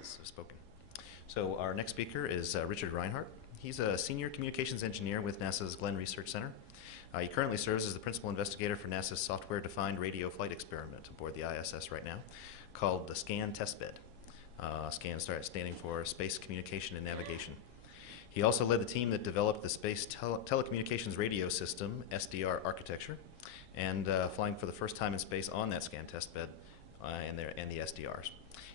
has spoken. So our next speaker is Richard Reinhart. He's a senior communications engineer with NASA's Glenn Research Center. He currently serves as the principal investigator for NASA's software-defined radio flight experiment aboard the ISS right now, called the SCaN Testbed. SCaN standing for Space Communication and Navigation. He also led the team that developed the Space Telecommunications Radio System, SDR architecture, and flying for the first time in space on that SCaN testbed and the SDRs.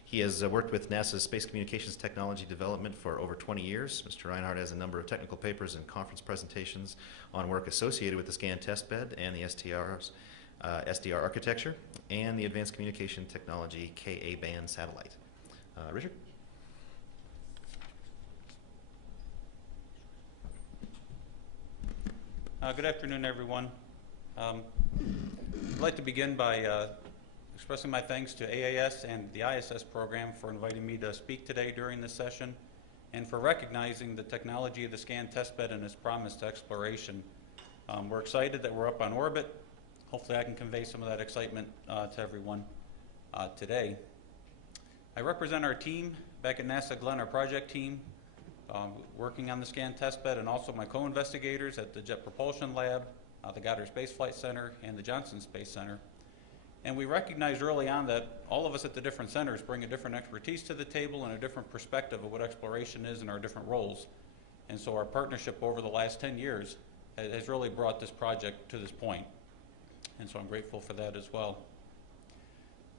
He has worked with NASA's space communications technology development for over 20 years. Mr. Reinhardt has a number of technical papers and conference presentations on work associated with the SCaN testbed and the SDR architecture and the advanced communication technology Ka-band satellite. Richard? Good afternoon, everyone. I'd like to begin by expressing my thanks to AAS and the ISS program for inviting me to speak today during this session and for recognizing the technology of the SCaN testbed and its promise to exploration. We're excited that we're up on orbit. Hopefully I can convey some of that excitement to everyone today. I represent our team back at NASA Glenn, our project team, working on the SCaN testbed, and also my co-investigators at the Jet Propulsion Lab, the Goddard Space Flight Center, and the Johnson Space Center. And we recognized early on that all of us at the different centers bring a different expertise to the table and a different perspective of what exploration is in our different roles. And so our partnership over the last 10 years has really brought this project to this point. And so I'm grateful for that as well.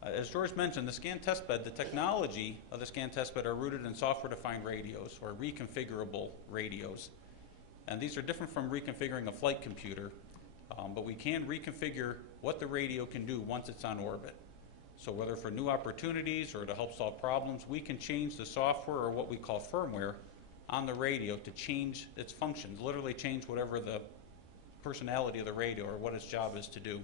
As George mentioned, the SCaN testbed, the technology of the SCaN testbed are rooted in software-defined radios, or reconfigurable radios. And these are different from reconfiguring a flight computer, but we can reconfigure what the radio can do once it's on orbit. So whether for new opportunities or to help solve problems, we can change the software, or what we call firmware, on the radio to change its functions, literally change whatever the personality of the radio or what its job is to do.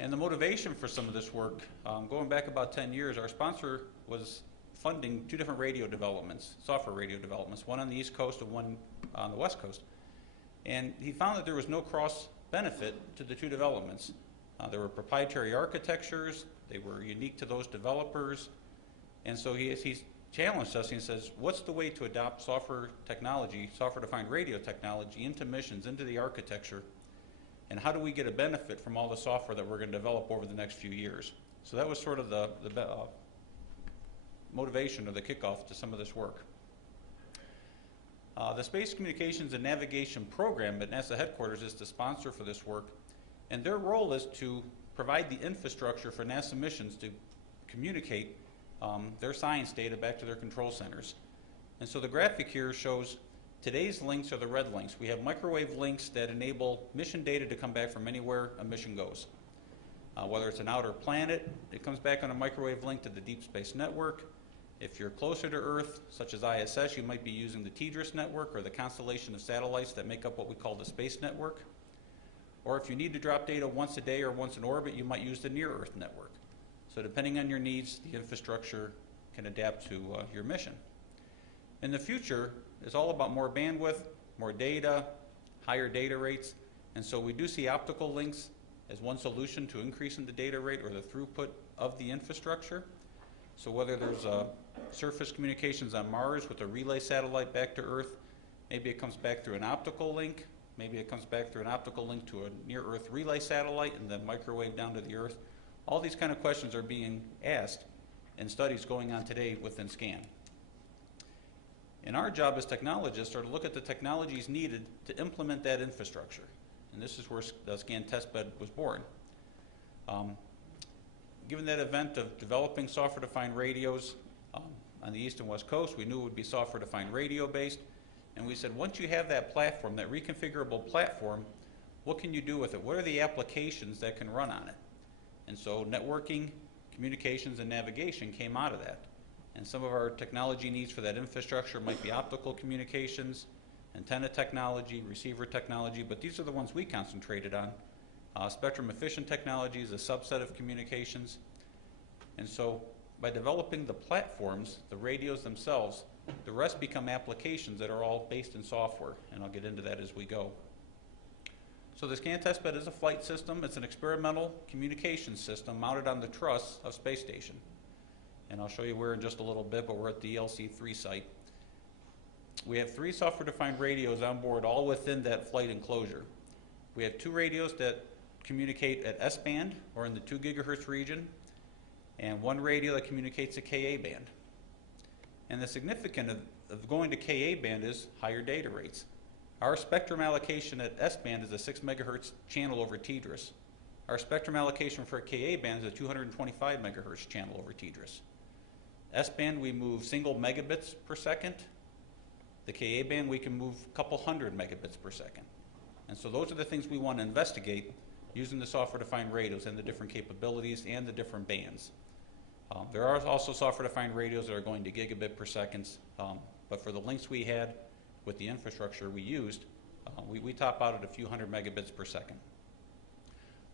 And the motivation for some of this work, going back about 10 years, our sponsor was funding two different radio developments, software radio developments, one on the East Coast and one on the West Coast. And he found that there was no cross benefit to the two developments. There were proprietary architectures, they were unique to those developers, and so he's challenged us and he says, what's the way to adopt software technology, software-defined radio technology into missions, into the architecture, and how do we get a benefit from all the software that we're going to develop over the next few years? So that was sort of the motivation or the kickoff to some of this work. The Space Communications and Navigation Program at NASA headquarters is the sponsor for this work, and their role is to provide the infrastructure for NASA missions to communicate their science data back to their control centers. And so the graphic here shows today's links are the red links. We have microwave links that enable mission data to come back from anywhere a mission goes. Whether it's an outer planet, it comes back on a microwave link to the Deep Space Network. If you're closer to Earth, such as ISS, you might be using the TDRS network or the constellation of satellites that make up what we call the space network. Or if you need to drop data once a day or once in orbit, you might use the near-Earth network. So depending on your needs, the infrastructure can adapt to your mission. In the future, it's all about more bandwidth, more data, higher data rates, and so we do see optical links as one solution to increasing the data rate or the throughput of the infrastructure. So whether there's surface communications on Mars with a relay satellite back to Earth, maybe it comes back through an optical link, maybe it comes back through an optical link to a near-Earth relay satellite and then microwave down to the Earth. All these kind of questions are being asked in studies going on today within SCaN. And our job as technologists are to look at the technologies needed to implement that infrastructure. And this is where the SCaN testbed was born. Given that event of developing software-defined radios on the East and West Coast, we knew it would be software-defined radio-based. And we said, once you have that platform, that reconfigurable platform, what can you do with it? What are the applications that can run on it? And so networking, communications, and navigation came out of that. And some of our technology needs for that infrastructure might be optical communications, antenna technology, receiver technology, but these are the ones we concentrated on. Spectrum efficient technology is a subset of communications. And so by developing the platforms, the radios themselves, the rest become applications that are all based in software, and I'll get into that as we go. So the SCaN testbed is a flight system. It's an experimental communications system mounted on the truss of space station. and I'll show you where in just a little bit, but we're at the ELC3 site. We have 3 software-defined radios on board, all within that flight enclosure. We have 2 radios that communicate at S-band, or in the 2 gigahertz region, and 1 radio that communicates at Ka band. And the significance of going to Ka band is higher data rates. Our spectrum allocation at S-band is a 6 megahertz channel over TDRS. Our spectrum allocation for Ka band is a 225 megahertz channel over TDRS. S-band, we move single megabits per second. The Ka band, we can move a couple hundred megabits per second. And so those are the things we want to investigate using the software-defined radios and the different capabilities and the different bands. There are also software-defined radios that are going to gigabit per second, but for the links we had with the infrastructure we used, we top out at a few hundred megabits per second.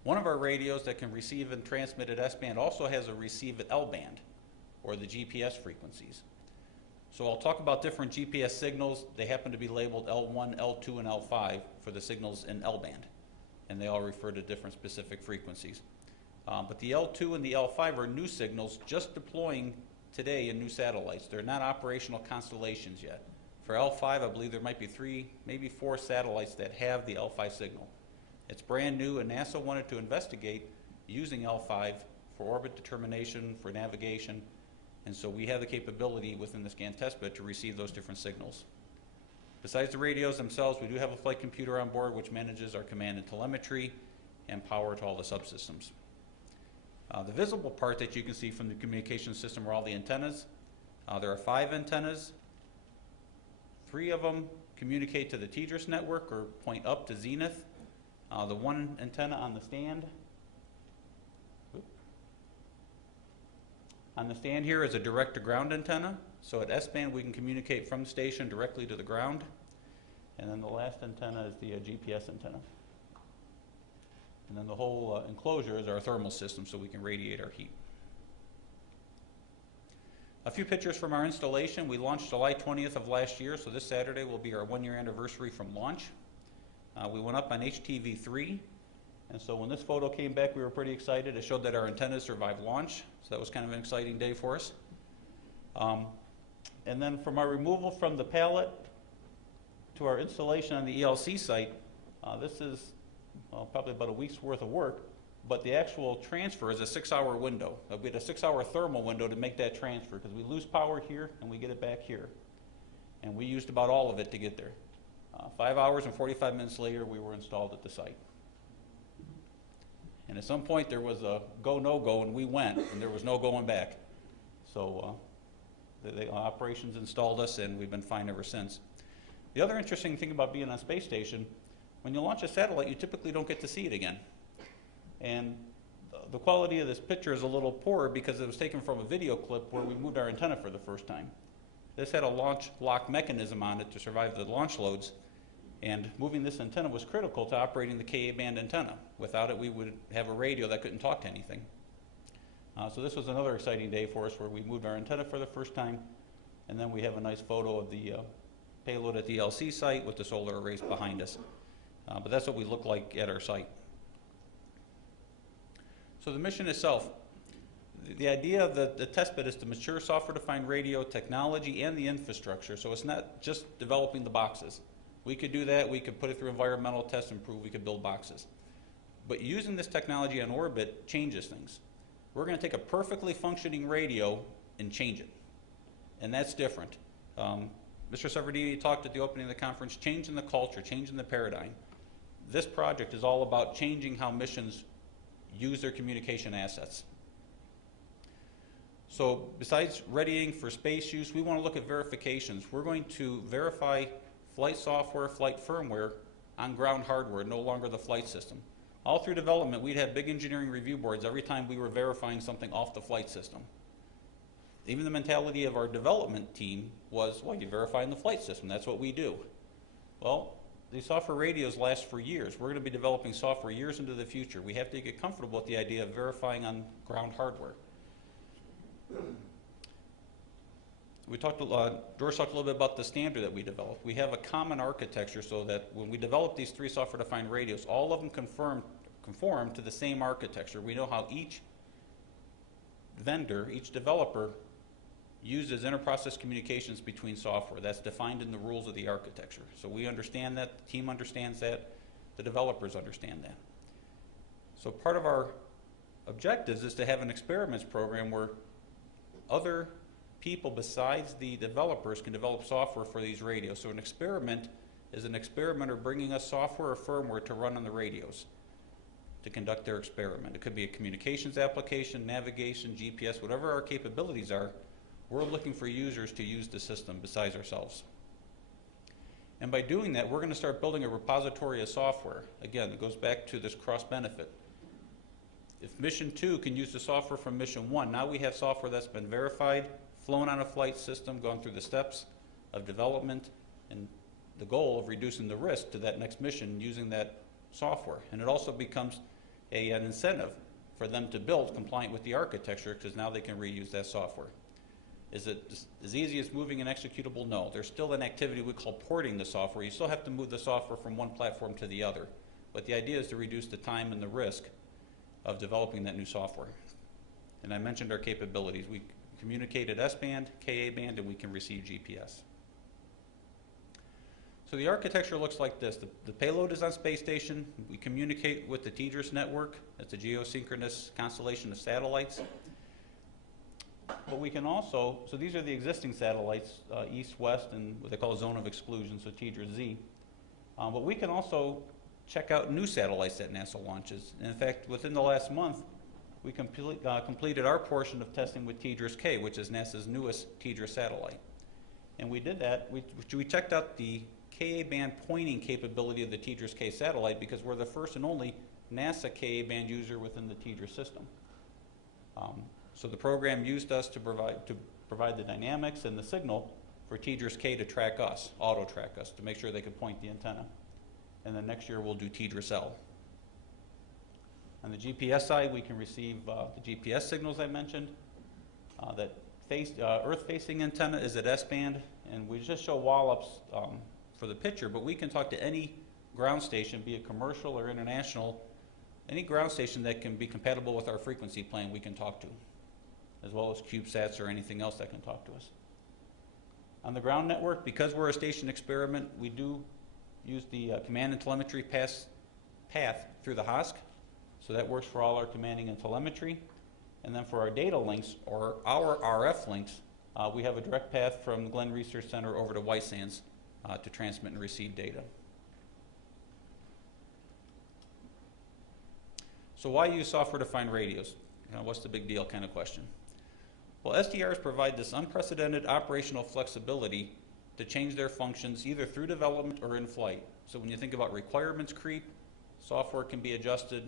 One of our radios that can receive and transmit at S-band also has a receive at L-band, or the GPS frequencies. So I'll talk about different GPS signals. They happen to be labeled L1, L2, and L5 for the signals in L-band, and they all refer to different specific frequencies. But the L2 and the L5 are new signals just deploying today in new satellites. They're not operational constellations yet. For L5, I believe there might be 3, maybe 4 satellites that have the L5 signal. It's brand new, and NASA wanted to investigate using L5 for orbit determination, for navigation, and so we have the capability within the SCaN testbed to receive those different signals. Besides the radios themselves, we do have a flight computer on board which manages our command and telemetry and power to all the subsystems. The visible part that you can see from the communication system are all the antennas. There are 5 antennas. 3 of them communicate to the TDRS network or point up to zenith. The 1 antenna on the stand. On the stand here is a direct-to-ground antenna. So at S-band we can communicate from the station directly to the ground. And then the last antenna is the GPS antenna. And then the whole enclosure is our thermal system, so we can radiate our heat. A few pictures from our installation. We launched July 20th of last year, so this Saturday will be our 1-year anniversary from launch. We went up on HTV3, and so when this photo came back, we were pretty excited. It showed that our antennas survived launch, so that was kind of an exciting day for us. And then from our removal from the pallet to our installation on the ELC site, this is probably about a week's worth of work, but the actual transfer is a 6-hour window. We had a 6-hour thermal window to make that transfer because we lose power here and we get it back here. And we used about all of it to get there. 5 hours and 45 minutes later, we were installed at the site. And at some point, there was a go, no go, and we went, and there was no going back. So the operations installed us, and we've been fine ever since. The other interesting thing about being on space station, when you launch a satellite, you typically don't get to see it again. And the quality of this picture is a little poorer because it was taken from a video clip where we moved our antenna for the first time. This had a launch lock mechanism on it to survive the launch loads, and moving this antenna was critical to operating the Ka band antenna. Without it, we would have a radio that couldn't talk to anything. So this was another exciting day for us where we moved our antenna for the first time, and then we have a nice photo of the payload at the LC site with the solar arrays behind us. But that's what we look like at our site. So the mission itself, the idea of the testbed is to mature software-defined radio technology and the infrastructure. So it's not just developing the boxes. We could do that. We could put it through environmental tests and prove we could build boxes. But using this technology on orbit changes things. We're going to take a perfectly functioning radio and change it. And that's different. Mr. ISSRDC talked at the opening of the conference, changing the culture, changing the paradigm. This project is all about changing how missions use their communication assets. So besides readying for space use, we want to look at verifications. We're going to verify flight software, flight firmware on ground hardware, no longer the flight system. All through development, we'd have big engineering review boards every time we were verifying something off the flight system. Even the mentality of our development team was, well, you're verifying the flight system. That's what we do. Well, these software radios last for years. We're going to be developing software years into the future. We have to get comfortable with the idea of verifying on ground hardware. We talked George talked a little bit about the standard that we developed. We have a common architecture so that when we develop these 3 software-defined radios, all of them conform to the same architecture. We know how each vendor, each developer, uses inter-process communications between software. That's defined in the rules of the architecture. So we understand that, the team understands that, the developers understand that. So part of our objectives is to have an experiments program where other people besides the developers can develop software for these radios. So an experiment is an experimenter bringing us software or firmware to run on the radios to conduct their experiment. It could be a communications application, navigation, GPS, whatever our capabilities are. We're looking for users to use the system besides ourselves. And by doing that, we're going to start building a repository of software. Again, it goes back to this cross-benefit. If Mission 2 can use the software from Mission 1, now we have software that's been verified, flown on a flight system, gone through the steps of development, and the goal of reducing the risk to that next mission using that software. And it also becomes an incentive for them to build compliant with the architecture, because now they can reuse that software. Is it as easy as moving an executable? No. There's still an activity we call porting the software. You still have to move the software from one platform to the other. But the idea is to reduce the time and the risk of developing that new software. And I mentioned our capabilities. We communicate at S-band, Ka-band, and we can receive GPS. So the architecture looks like this. The payload is on space station. We communicate with the TDRS network. That's a geosynchronous constellation of satellites. But we can also, so these are the existing satellites, east, west, and what they call a zone of exclusion, so TDRS-Z. But we can also check out new satellites that NASA launches. And in fact, within the last month, we completed our portion of testing with TDRS-K, which is NASA's newest TDRS satellite. And we did that. We checked out the Ka-band pointing capability of the TDRS-K satellite because we're the first and only NASA Ka-band user within the TDRS system. So the program used us to provide the dynamics and the signal for TDRS-K to track us, auto-track us, to make sure they could point the antenna. And then next year we'll do TDRS-L. On the GPS side, we can receive the GPS signals I mentioned. That Earth-facing antenna is at S-band, and we just show wallops for the picture, but we can talk to any ground station, be it commercial or international, any ground station that can be compatible with our frequency plan we can talk to, as well as CubeSats or anything else that can talk to us. On the ground network, because we're a station experiment, we do use the command and telemetry path through the HOSC. So that works for all our commanding and telemetry. And then for our data links, or our RF links, we have a direct path from the Glenn Research Center over to White Sands to transmit and receive data. So why use software-defined radios? What's the big deal kind of question? Well, SDRs provide this unprecedented operational flexibility to change their functions either through development or in flight. So when you think about requirements creep, software can be adjusted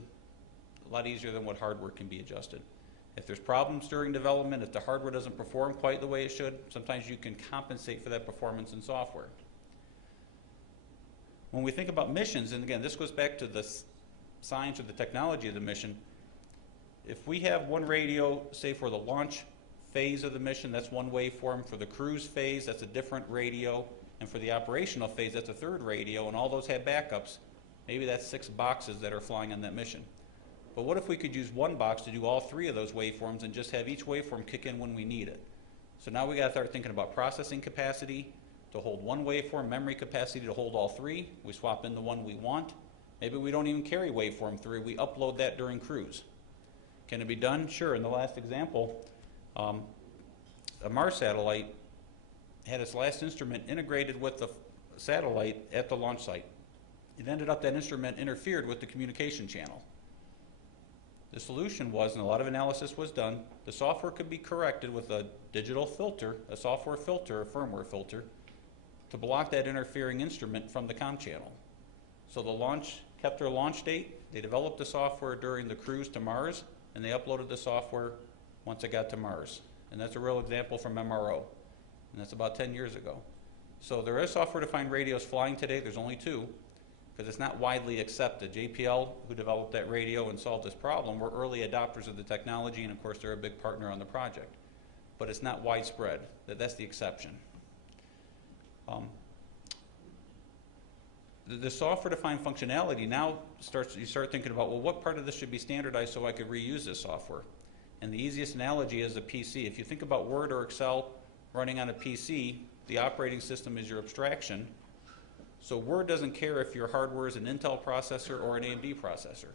a lot easier than what hardware can be adjusted. If there's problems during development, if the hardware doesn't perform quite the way it should, sometimes you can compensate for that performance in software. When we think about missions, and again, this goes back to the science or the technology of the mission, if we have one radio, say for the launch phase of the mission, that's one waveform. For the cruise phase, that's a different radio. And for the operational phase, that's a third radio, and all those have backups. Maybe that's 6 boxes that are flying on that mission. But what if we could use one box to do all 3 of those waveforms and just have each waveform kick in when we need it? So now we got to start thinking about processing capacity to hold one waveform, memory capacity to hold all 3. We swap in the one we want. Maybe we don't even carry waveform 3. We upload that during cruise. Can it be done? Sure. In the last example, a Mars satellite had its last instrument integrated with the satellite at the launch site. It ended up that instrument interfered with the communication channel. The solution was, and a lot of analysis was done, the software could be corrected with a digital filter, a software filter, a firmware filter, to block that interfering instrument from the comm channel. So the launch kept their launch date. They developed the software during the cruise to Mars, and they uploaded the software once it got to Mars. And that's a real example from MRO, and that's about 10 years ago. So there is software-defined radios flying today. There's only 2. Because it's not widely accepted. JPL, who developed that radio and solved this problem, were early adopters of the technology, and of course they're a big partner on the project. But it's not widespread. That's the exception. The software-defined functionality now you start thinking about, well, what part of this should be standardized so I could reuse this software? And the easiest analogy is a PC. If you think about Word or Excel running on a PC, the operating system is your abstraction. So Word doesn't care if your hardware is an Intel processor or an AMD processor.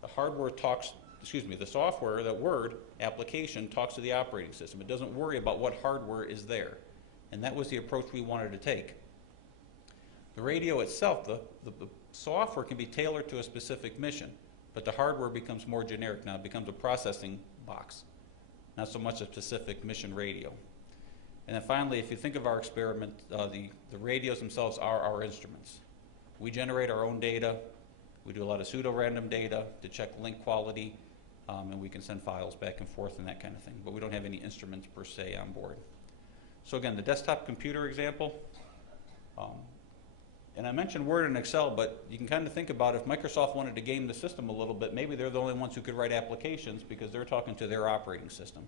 The hardware the software, the Word application talks to the operating system. It doesn't worry about what hardware is there. And that was the approach we wanted to take. The radio itself, the software can be tailored to a specific mission, but the hardware becomes more generic now. It becomes a processing box, not so much a specific mission radio. And then finally, if you think of our experiment, the radios themselves are our instruments. We generate our own data. We do a lot of pseudo-random data to check link quality, and we can send files back and forth and that kind of thing. But we don't have any instruments per se on board. So again, the desktop computer example, and I mentioned Word and Excel, but you can kind of think about if Microsoft wanted to game the system a little bit, maybe they're the only ones who could write applications because they're talking to their operating system.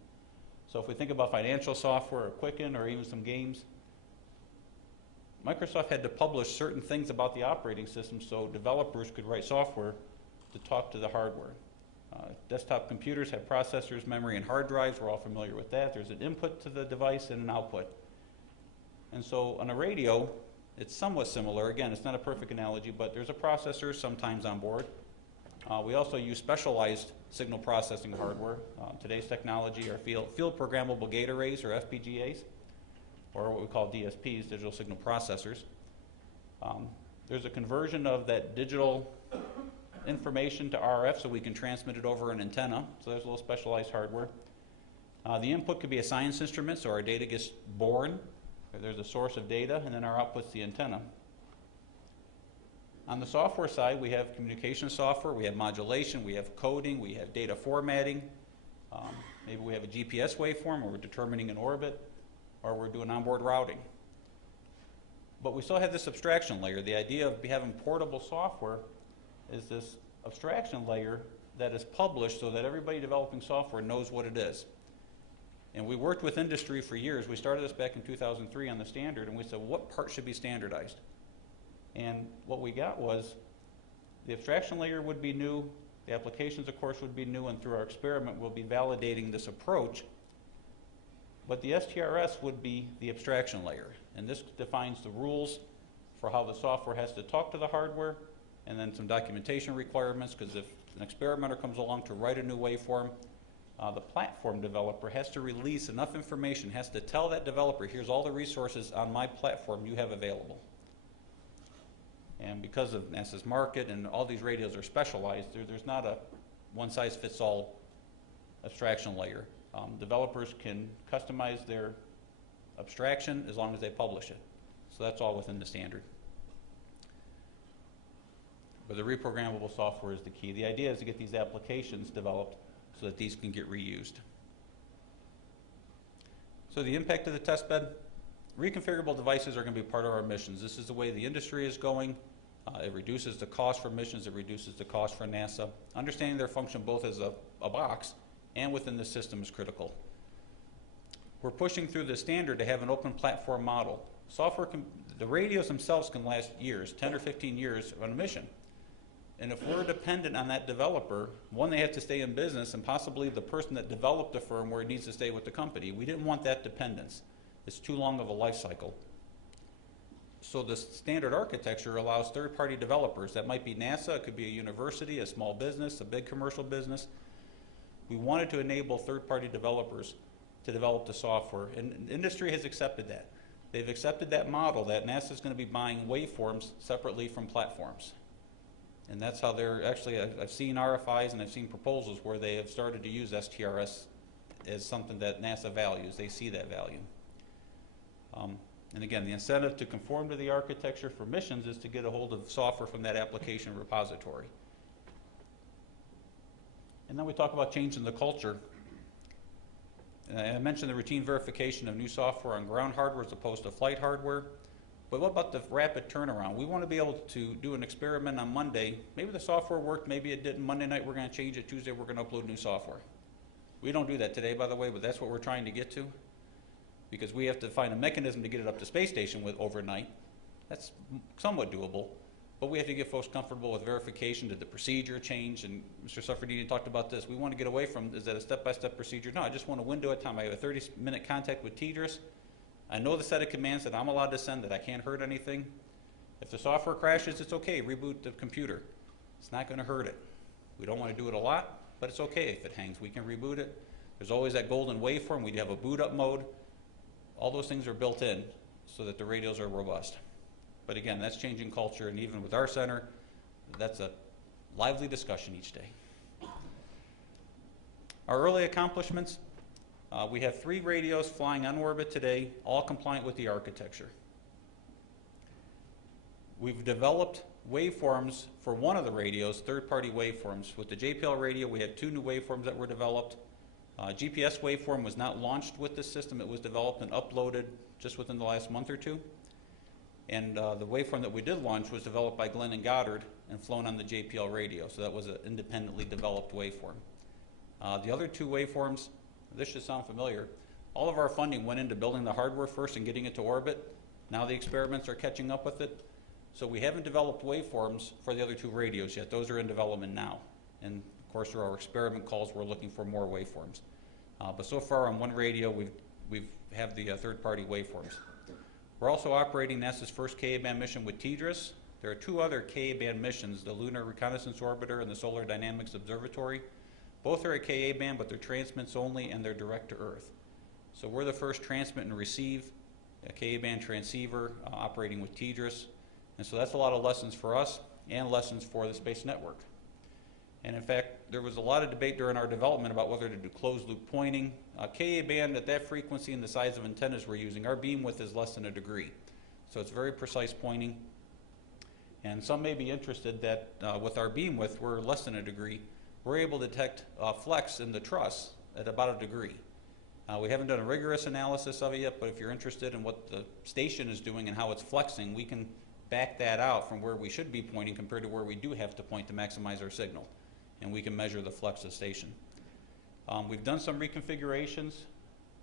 So if we think about financial software or Quicken or even some games, Microsoft had to publish certain things about the operating system so developers could write software to talk to the hardware. Desktop computers have processors, memory, and hard drives. We're all familiar with that. There's an input to the device and an output. And so on a radio, it's somewhat similar. Again, it's not a perfect analogy, but there's a processor sometimes on board. We also use specialized signal processing hardware. Today's technology are field programmable gate arrays, or FPGAs, or what we call DSPs, digital signal processors. There's a conversion of that digital information to RF so we can transmit it over an antenna. So there's a little specialized hardware. The input could be a science instrument, so our data gets born. There's a source of data, and then our output's the antenna. On the software side, we have communication software, we have modulation, we have coding, we have data formatting. Maybe we have a GPS waveform where we're determining an orbit, or we're doing onboard routing. But we still have this abstraction layer. The idea of having portable software is this abstraction layer that is published so that everybody developing software knows what it is. And we worked with industry for years. We started this back in 2003 on the standard, and we said, what part should be standardized? And what we got was the abstraction layer would be new, the applications, of course, would be new, and through our experiment, we'll be validating this approach. But the STRS would be the abstraction layer, and this defines the rules for how the software has to talk to the hardware, and then some documentation requirements, because if an experimenter comes along to write a new waveform, the platform developer has to release enough information, has to tell that developer, here's all the resources on my platform you have available. And because of NASA's market and all these radios are specialized, there's not a one-size-fits-all abstraction layer. Developers can customize their abstraction as long as they publish it. So that's all within the standard. But the reprogrammable software is the key. The idea is to get these applications developed so that these can get reused. So the impact of the testbed, reconfigurable devices are going to be part of our missions. This is the way the industry is going. It reduces the cost for missions, it reduces the cost for NASA. Understanding their function both as a box and within the system is critical. We're pushing through the standard to have an open platform model. The radios themselves can last years, 10 or 15 years on a mission. And if we're dependent on that developer, one, they have to stay in business, and possibly the person that developed the firmware needs to stay with the company. We didn't want that dependence. It's too long of a life cycle. So the standard architecture allows third-party developers. That might be NASA, it could be a university, a small business, a big commercial business. We wanted to enable third-party developers to develop the software, and industry has accepted that. They've accepted that model that NASA is going to be buying waveforms separately from platforms. And that's how they're actually, I've seen RFIs and I've seen proposals where they have started to use STRS as something that NASA values. They see that value. And again, the incentive to conform to the architecture for missions is to get a hold of software from that application repository. And then we talk about changing the culture. And I mentioned the routine verification of new software on ground hardware as opposed to flight hardware. But what about the rapid turnaround? We want to be able to do an experiment on Monday. Maybe the software worked, maybe it didn't. Monday night we're going to change it. Tuesday we're going to upload new software. We don't do that today, by the way, but that's what we're trying to get to. Because we have to find a mechanism to get it up to space station with overnight. That's somewhat doable. but we have to get folks comfortable with verification. Did the procedure change? And Mr. Suffredini talked about this. We want to get away from, is that a step-by-step procedure? No, I just want a window at a time. I have a 30-minute contact with TDRS. I know the set of commands that I'm allowed to send, that I can't hurt anything. If the software crashes, it's okay, reboot the computer. It's not going to hurt it. We don't want to do it a lot, but it's okay if it hangs. We can reboot it. There's always that golden waveform. We have a boot up mode. All those things are built in so that the radios are robust. But again, that's changing culture, and even with our center, that's a lively discussion each day. Our early accomplishments, we have 3 radios flying on orbit today, all compliant with the architecture. We've developed waveforms for one of the radios, third-party waveforms. With the JPL radio, we had 2 new waveforms that were developed. GPS waveform was not launched with this system. It was developed and uploaded just within the last month or 2. And the waveform that we did launch was developed by Glenn and Goddard and flown on the JPL radio. So that was an independently developed waveform. The other 2 waveforms, this should sound familiar. All of our funding went into building the hardware first and getting it to orbit. Now the experiments are catching up with it. So we haven't developed waveforms for the other 2 radios yet. Those are in development now. And of course, through our experiment calls, we're looking for more waveforms. But so far on one radio, we've have the third-party waveforms. We're also operating NASA's first Ka-band mission with TDRS. There are 2 other Ka-band missions, the Lunar Reconnaissance Orbiter and the Solar Dynamics Observatory. Both are at Ka-band, but they're transmits only and they're direct to Earth. So we're the first transmit and receive a Ka-band transceiver operating with TDRS. And so that's a lot of lessons for us and lessons for the Space Network. And in fact, there was a lot of debate during our development about whether to do closed loop pointing. Ka-band at that frequency and the size of antennas we're using, our beam width is less than 1 degree. So it's very precise pointing. And some may be interested that with our beam width, we're less than 1 degree. We're able to detect flex in the truss at about 1 degree. We haven't done a rigorous analysis of it yet, but if you're interested in what the station is doing and how it's flexing, we can back that out from where we should be pointing compared to where we do have to point to maximize our signal. And we can measure the flex of the station. We've done some reconfigurations,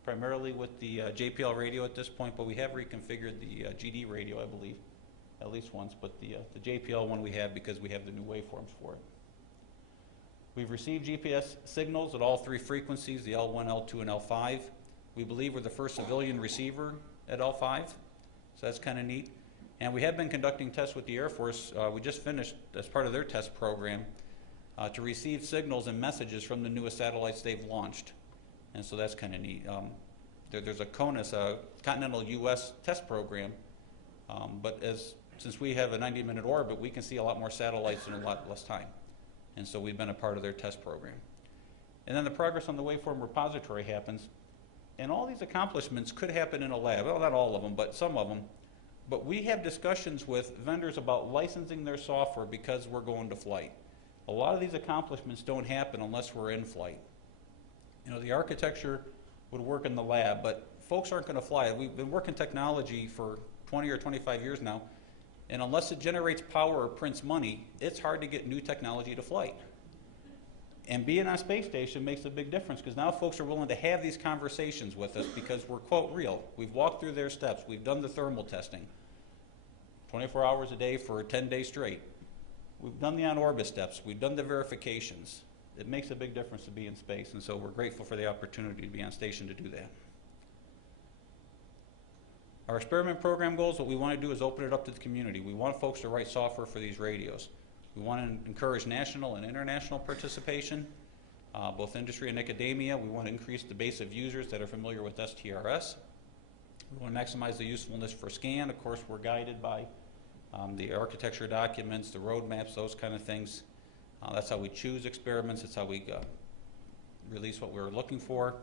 primarily with the JPL radio at this point, but we have reconfigured the GD radio, I believe, at least once, but the JPL one we have because we have the new waveforms for it. We've received GPS signals at all 3 frequencies, the L1, L2, and L5. We believe we're the first civilian receiver at L5, so that's kind of neat. And we have been conducting tests with the Air Force. We just finished, as part of their test program, to receive signals and messages from the newest satellites they've launched. And so that's kind of neat. There's a CONUS, a continental U.S. test program, but since we have a 90-minute orbit, we can see a lot more satellites in a lot less time. And so we've been a part of their test program. And then the progress on the waveform repository happens. And all these accomplishments could happen in a lab. Well, not all of them, but some of them. But we have discussions with vendors about licensing their software because we're going to flight. A lot of these accomplishments don't happen unless we're in flight. You know, the architecture would work in the lab, but folks aren't going to fly it. We've been working technology for 20 or 25 years now, and unless it generates power or prints money, it's hard to get new technology to flight. And being on a space station makes a big difference because now folks are willing to have these conversations with us because we're, quote, real. We've walked through their steps. We've done the thermal testing 24 hours a day for 10 days straight. We've done the on-orbit steps. We've done the verifications. It makes a big difference to be in space, and so we're grateful for the opportunity to be on station to do that. Our experiment program goals, what we want to do is open it up to the community. We want folks to write software for these radios. We want to encourage national and international participation, both industry and academia. We want to increase the base of users that are familiar with STRS. We want to maximize the usefulness for SCaN. Of course, we're guided by the architecture documents, the roadmaps, those kind of things. That's how we choose experiments. That's how we release what we're looking for.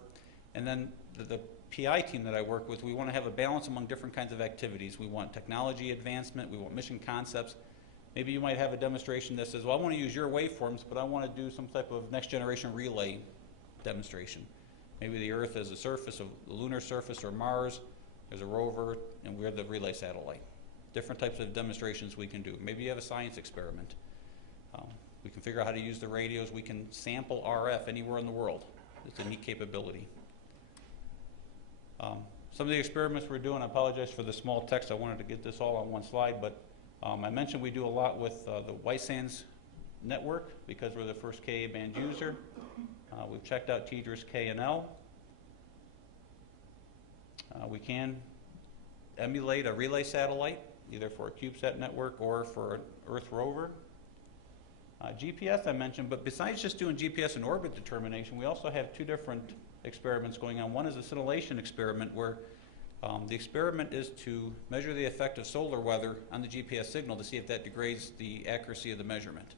And then the PI team that I work with, we want to have a balance among different kinds of activities. We want technology advancement. We want mission concepts. Maybe you might have a demonstration that says, well, I want to use your waveforms, but I want to do some type of next generation relay demonstration. Maybe the Earth is a surface of the lunar surface or Mars. There's a rover, and we're the relay satellite. Different types of demonstrations we can do. Maybe you have a science experiment. We can figure out how to use the radios. We can sample RF anywhere in the world. It's a neat capability. Some of the experiments we're doing, I apologize for the small text. I wanted to get this all on one slide, but I mentioned we do a lot with the White Sands network because we're the first Ka band user. We've checked out TDRS K and L. We can emulate a relay satellite, either for a CubeSat network or for an Earth rover. GPS I mentioned, but besides just doing GPS and orbit determination, we also have two different experiments going on. One is a scintillation experiment where the experiment is to measure the effect of solar weather on the GPS signal to see if that degrades the accuracy of the measurement.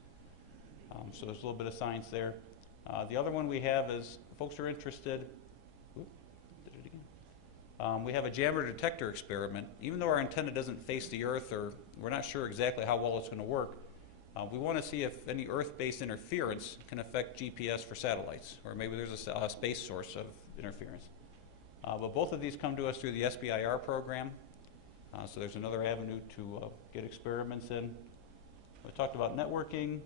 So there's a little bit of science there. The other one we have is, if folks are interested, we have a jammer detector experiment. Even though our antenna doesn't face the Earth, or we're not sure exactly how well it's going to work, we want to see if any Earth-based interference can affect GPS for satellites, or maybe there's a space source of interference. But both of these come to us through the SBIR program, so there's another avenue to get experiments in. We talked about networking,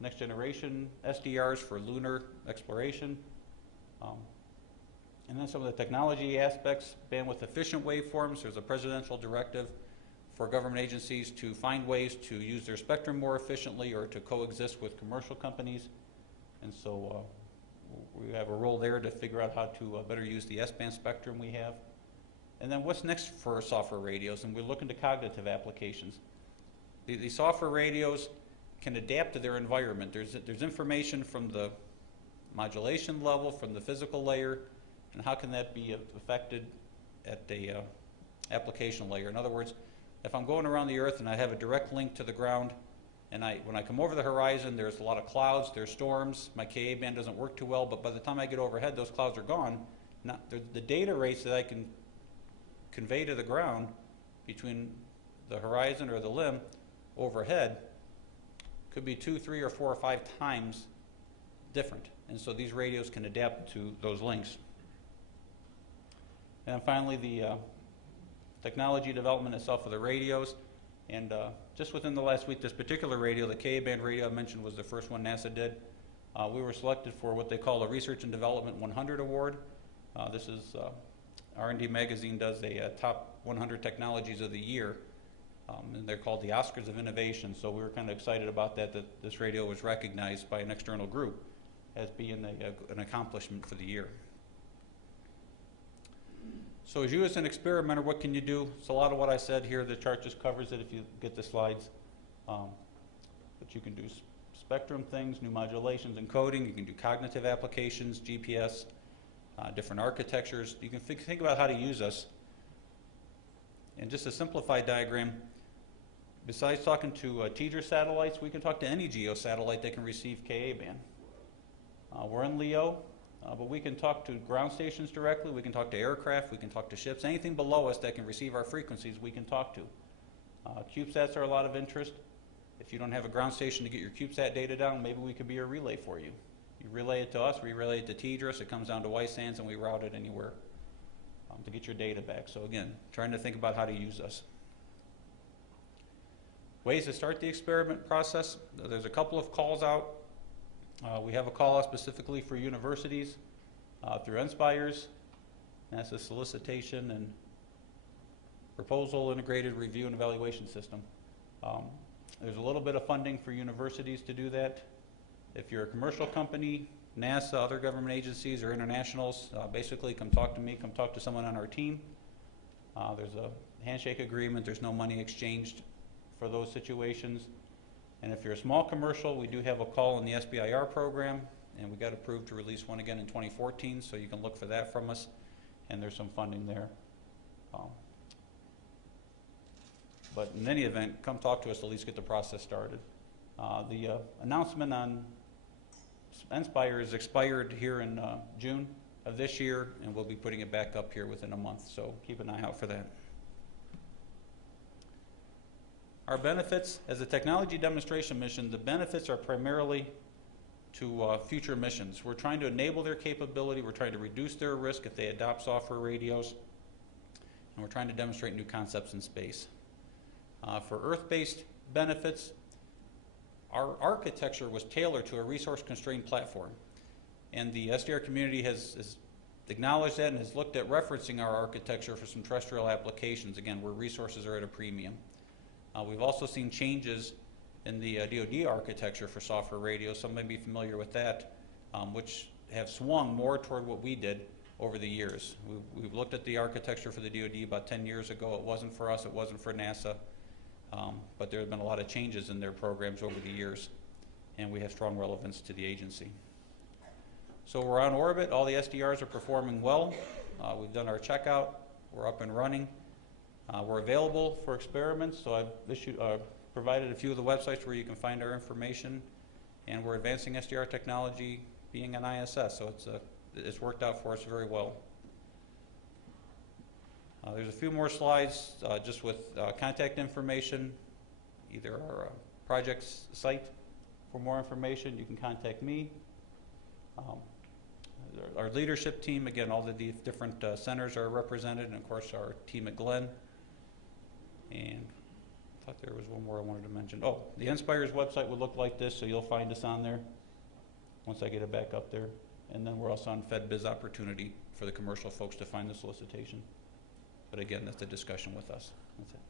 next generation SDRs for lunar exploration, and then some of the technology aspects, bandwidth efficient waveforms. There's a presidential directive for government agencies to find ways to use their spectrum more efficiently or to coexist with commercial companies. And so we have a role there to figure out how to better use the S-band spectrum we have. And then what's next for software radios? And we're looking to cognitive applications. The software radios can adapt to their environment. There's information from the modulation level, from the physical layer, and how can that be affected at the application layer? In other words, if I'm going around the Earth and I have a direct link to the ground, and when I come over the horizon, there's a lot of clouds, there's storms, my Ka band doesn't work too well, but by the time I get overhead, those clouds are gone. The data rates that I can convey to the ground between the horizon or the limb overhead could be 2, 3, or 4, or 5 times different. And so these radios can adapt to those links. And then finally, the technology development itself of the radios. And just within the last week, this particular radio, the Ka band radio I mentioned, was the first one NASA did. We were selected for what they call a Research and Development 100 Award. This is, R&D Magazine does a top 100 technologies of the year. And they're called the Oscars of Innovation. So we were kind of excited about that this radio was recognized by an external group as being an accomplishment for the year. So as you as an experimenter, what can you do? It's a lot of what I said here. The chart just covers it if you get the slides. But you can do spectrum things, new modulations and coding. You can do cognitive applications, GPS, different architectures. You can think about how to use us. And just a simplified diagram, besides talking to TDRS satellites, we can talk to any GEO satellite that can receive Ka band. We're in LEO. But we can talk to ground stations directly, we can talk to aircraft, we can talk to ships, anything below us that can receive our frequencies we can talk to. CubeSats are a lot of interest. If you don't have a ground station to get your CubeSat data down, maybe we could be a relay for you. You relay it to us, we relay it to TDRS, it comes down to White Sands, and we route it anywhere to get your data back. So again, trying to think about how to use us. Ways to start the experiment process. There's a couple of calls out. We have a call out specifically for universities through NSPIRES, NASA solicitation and proposal integrated review and evaluation system. There's a little bit of funding for universities to do that. If you're a commercial company, NASA, other government agencies, or internationals, basically come talk to me, come talk to someone on our team. There's a handshake agreement, there's no money exchanged for those situations. And if you're a small commercial, we do have a call in the SBIR program, and we got approved to release one again in 2014, so you can look for that from us, and there's some funding there. But in any event, come talk to us, at least get the process started. The announcement on NSPIRE is expired here in June of this year, and we'll be putting it back up here within a month, so keep an eye out for that. Our benefits, as a technology demonstration mission, the benefits are primarily to future missions. We're trying to enable their capability, we're trying to reduce their risk if they adopt software radios, and we're trying to demonstrate new concepts in space. For Earth-based benefits, our architecture was tailored to a resource-constrained platform, and the SDR community has acknowledged that and has looked at referencing our architecture for some terrestrial applications, again, where resources are at a premium. We've also seen changes in the DoD architecture for software radios. Some may be familiar with that, which have swung more toward what we did over the years. We've looked at the architecture for the DoD about 10 years ago. It wasn't for us, it wasn't for NASA, but there have been a lot of changes in their programs over the years, and we have strong relevance to the agency. So we're on orbit. All the SDRs are performing well. We've done our checkout. We're up and running. We're available for experiments, so I've provided a few of the websites where you can find our information, and we're advancing SDR technology being an ISS, so it's worked out for us very well. There's a few more slides just with contact information, either our project site. For more information, you can contact me. Our leadership team, again, all the different centers are represented, and of course our team at Glenn. And I thought there was one more I wanted to mention. Oh, the Inspires website would look like this, so you'll find us on there once I get it back up there. And then we're also on FedBiz Opportunity for the commercial folks to find the solicitation. But again, that's a discussion with us. That's it.